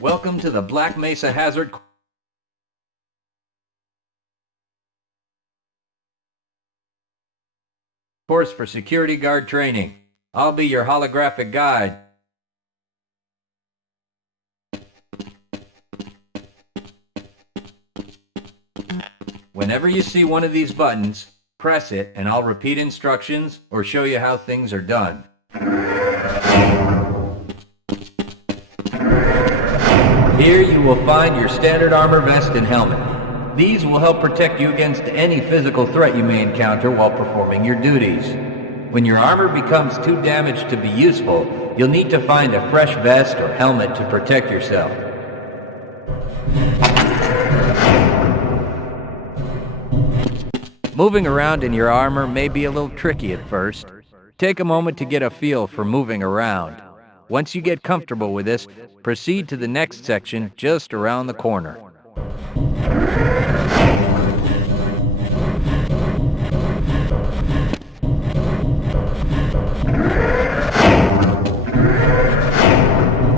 Welcome to the Black Mesa Hazard course for security guard training. I'll be your holographic guide. Whenever you see one of these buttons, press it and I'll repeat instructions or show you how things are done. Here you will find your standard armor vest and helmet. These will help protect you against any physical threat you may encounter while performing your duties. When your armor becomes too damaged to be useful, you'll need to find a fresh vest or helmet to protect yourself. Moving around in your armor may be a little tricky at first. Take a moment to get a feel for moving around. Once you get comfortable with this, proceed to the next section just around the corner.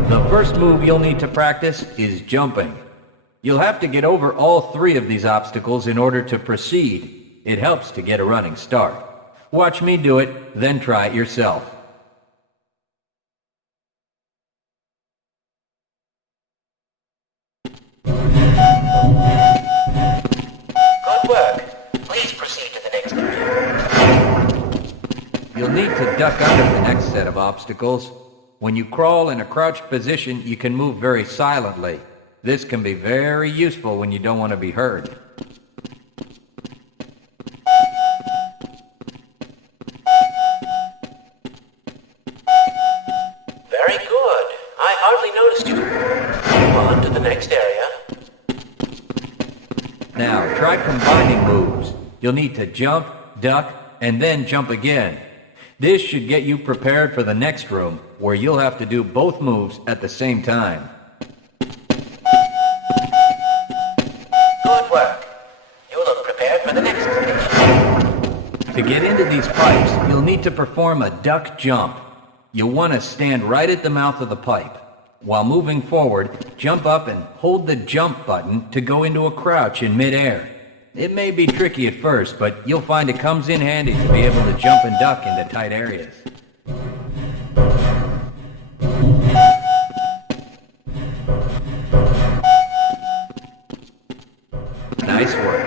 The first move you'll need to practice is jumping. You'll have to get over all three of these obstacles in order to proceed. It helps to get a running start. Watch me do it, then try it yourself. Good work. Please proceed to the next area. You'll need to duck under the next set of obstacles. When you crawl in a crouched position, you can move very silently. This can be very useful when you don't want to be heard. Very good. I hardly noticed you. Move on to the next area. Now, try combining moves. You'll need to jump, duck, and then jump again. This should get you prepared for the next room, where you'll have to do both moves at the same time. Good work. You look prepared for the next stage. To get into these pipes, you'll need to perform a duck jump. You'll want to stand right at the mouth of the pipe. While moving forward, jump up and hold the jump button to go into a crouch in midair. It may be tricky at first, but you'll find it comes in handy to be able to jump and duck into tight areas. Nice work.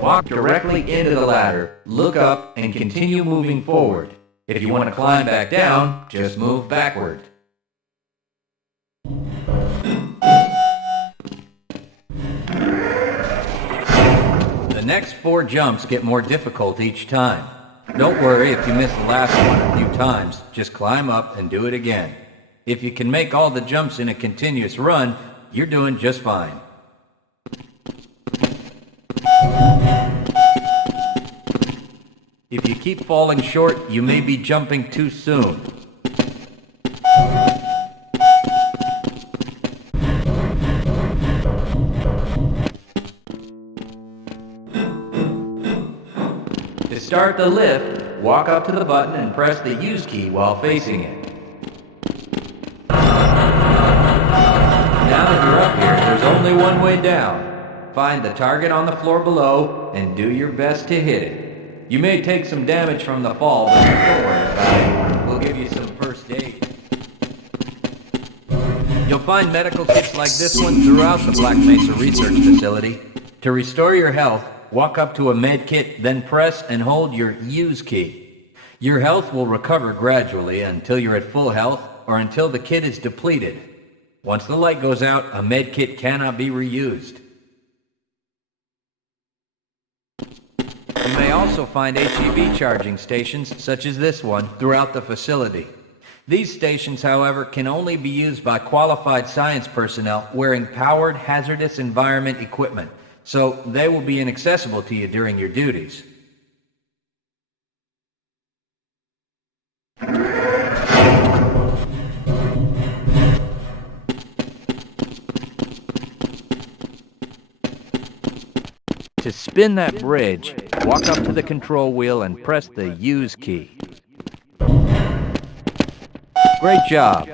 Walk directly into the ladder, look up, and continue moving forward. If you want to climb back down, just move backward. The next 4 jumps get more difficult each time. Don't worry if you miss the last one a few times, just climb up and do it again. If you can make all the jumps in a continuous run, you're doing just fine. If you keep falling short, you may be jumping too soon. To start the lift, walk up to the button and press the use key while facing it. Now that you're up here, there's only one way down. Find the target on the floor below and do your best to hit it. You may take some damage from the fall, but don't worry about it. We'll give you some first aid. You'll find medical kits like this one throughout the Black Mesa Research Facility. To restore your health, walk up to a med kit, then press and hold your use key. Your health will recover gradually until you're at full health, or until the kit is depleted. Once the light goes out, a med kit cannot be reused. You may also find HEV charging stations, such as this one, throughout the facility. These stations, however, can only be used by qualified science personnel wearing powered hazardous environment equipment, so they will be inaccessible to you during your duties. To spin that bridge, walk up to the control wheel and press the Use key. Great job!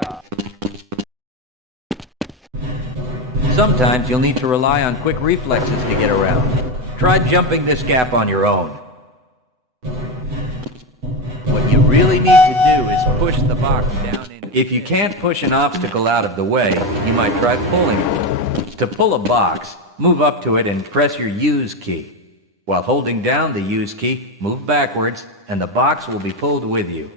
Sometimes you'll need to rely on quick reflexes to get around. Try jumping this gap on your own. What you really need to do is push the box down in. If you can't push an obstacle out of the way, you might try pulling it. To pull a box, move up to it and press your Use key. While holding down the Use key, move backwards and the box will be pulled with you.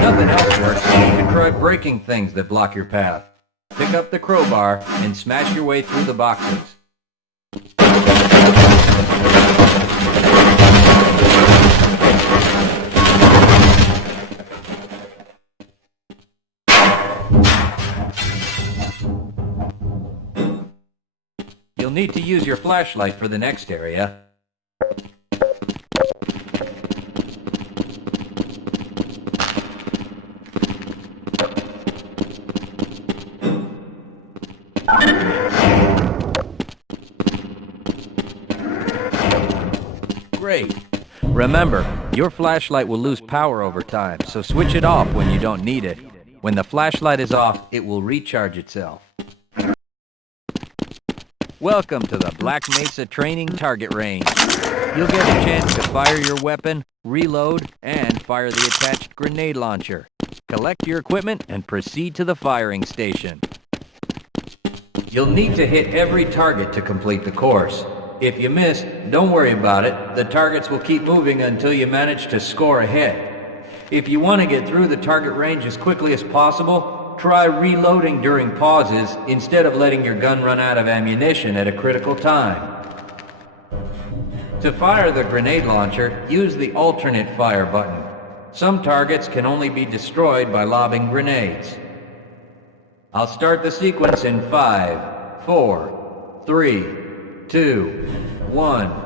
Nothing else works, you can try breaking things that block your path. Pick up the crowbar and smash your way through the boxes. You'll need to use your flashlight for the next area. Great. Remember, your flashlight will lose power over time, so switch it off when you don't need it. When the flashlight is off, it will recharge itself. Welcome to the Black Mesa Training Target Range. You'll get a chance to fire your weapon, reload, and fire the attached grenade launcher. Collect your equipment and proceed to the firing station. You'll need to hit every target to complete the course. If you miss, don't worry about it. The targets will keep moving until you manage to score a hit. If you want to get through the target range as quickly as possible, try reloading during pauses instead of letting your gun run out of ammunition at a critical time. To fire the grenade launcher, use the alternate fire button. Some targets can only be destroyed by lobbing grenades. I'll start the sequence in 5, 4, 3, 2, 1.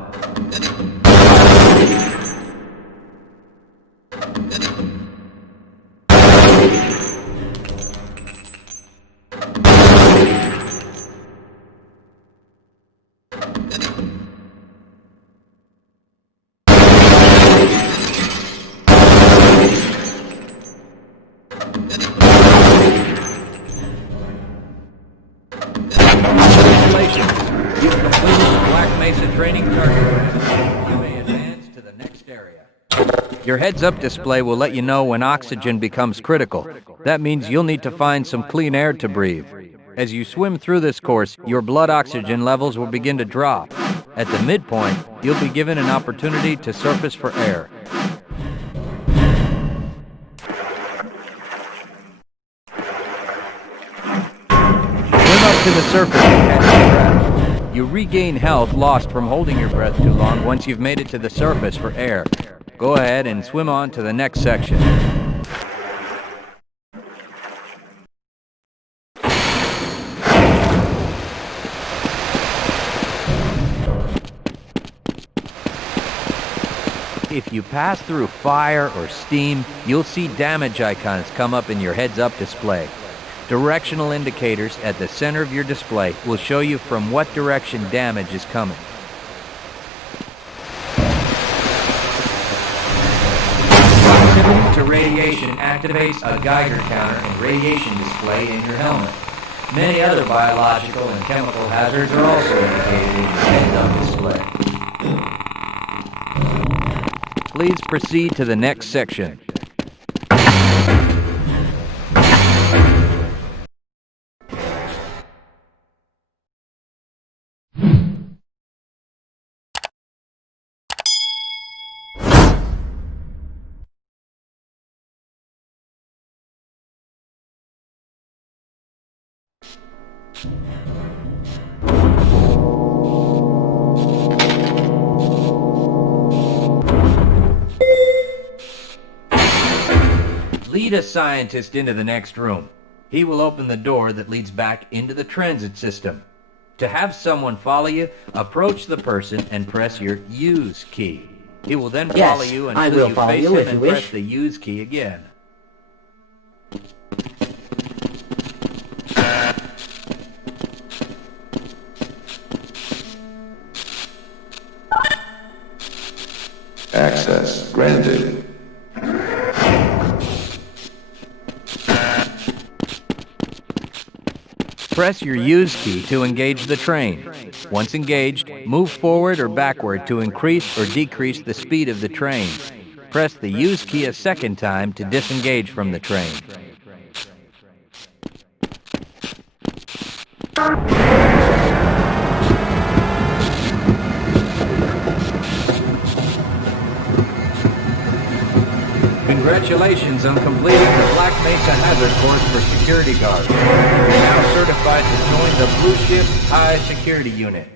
You've completed the Black Mesa Training Target Range. You may advance to the next area. Your heads-up display will let you know when oxygen becomes critical. That means you'll need to find some clean air to breathe. As you swim through this course, your blood oxygen levels will begin to drop. At the midpoint, you'll be given an opportunity to surface for air. Swim up to the surface and catch your breath. You regain health lost from holding your breath too long once you've made it to the surface for air. Go ahead and swim on to the next section. If you pass through fire or steam, you'll see damage icons come up in your heads-up display. Directional indicators at the center of your display will show you from what direction damage is coming. Proximity to radiation activates a Geiger counter and radiation display in your helmet. Many other biological and chemical hazards are also indicated in your heads-up display. Please proceed to the next section. Lead a scientist into the next room. He will open the door that leads back into the transit system. To have someone follow you, approach the person and press your use key. He will then Yes, follow you I until will you follow face you him if you and wish. press the use key again. Access granted. Press your use key to engage the train. Once engaged, move forward or backward to increase or decrease the speed of the train. Press the use key a second time to disengage from the train. Congratulations on completing the Black Mesa Hazard course for security guards. You're now certified to join the Blue Shift High Security Unit.